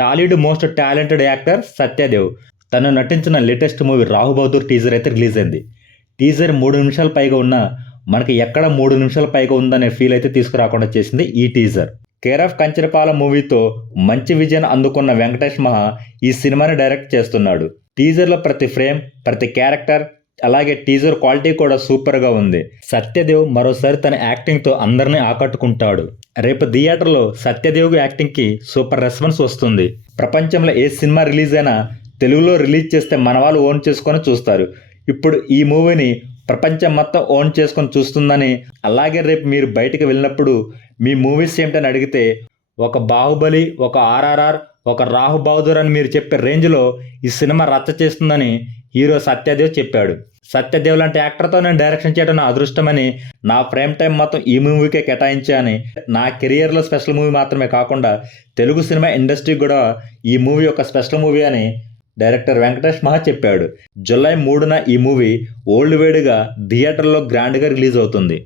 Tollywood most talented actor Satyadev తను నటించిన latest movie Rahu Bahadur teaser అయితే రిలీజ్ అయింది. టీజర్ 3 నిమిషాల పైగా ఉన్న మనకి ఎక్కడ 3 నిమిషాల పైగా ఉందనే ఫీల్ అయితే తీసుకురాకుండా చేసింది ఈ టీజర్. కేర్ ఆఫ్ కంచరపాలెం మూవీతో మంచి విజయాన్ని అందుకున్న వెంకటేష్ మహా ఈ సినిమాని డైరెక్ట్ చేస్తున్నాడు. టీజర్లో ప్రతి ఫ్రేమ్, ప్రతి క్యారెక్టర్, అలాగే టీజర్ క్వాలిటీ కూడా సూపర్గా ఉంది. సత్యదేవ్ మరోసారి తన యాక్టింగ్తో అందరినీ ఆకట్టుకుంటాడు. రేపు థియేటర్లో సత్యదేవ్ యాక్టింగ్కి సూపర్ రెస్పాన్స్ వస్తుంది. ప్రపంచంలో ఏ సినిమా రిలీజ్ అయినా తెలుగులో రిలీజ్ చేస్తే మన వాళ్ళు ఓన్ చేసుకొని చూస్తారు. ఇప్పుడు ఈ మూవీని ప్రపంచం మొత్తం ఓన్ చేసుకొని చూస్తుందని, అలాగే రేపు మీరు బయటికి వెళ్ళినప్పుడు మీ మూవీస్ ఏమిటని అడిగితే ఒక బాహుబలి, ఒక ఆర్ఆర్ఆర్, ఒక రాహు బహదూర్ అని మీరు చెప్పే రేంజ్లో ఈ సినిమా రచ్చ చేస్తుందని హీరో సత్యదేవ్ చెప్పాడు. సత్యదేవ్ లాంటి యాక్టర్తో నేను డైరెక్షన్ చేయడం నా అదృష్టమని, నా ప్రైమ్ టైం మొత్తం ఈ మూవీకే కేటాయించాని, నా కెరియర్లో స్పెషల్ మూవీ మాత్రమే కాకుండా తెలుగు సినిమా ఇండస్ట్రీకి కూడా ఈ మూవీ ఒక స్పెషల్ మూవీ అని డైరెక్టర్ వెంకటేష్ మహా చెప్పాడు. జూలై 3న ఈ మూవీ ఓల్డ్ వేడిగా థియేటర్లో గ్రాండ్గా రిలీజ్ అవుతుంది.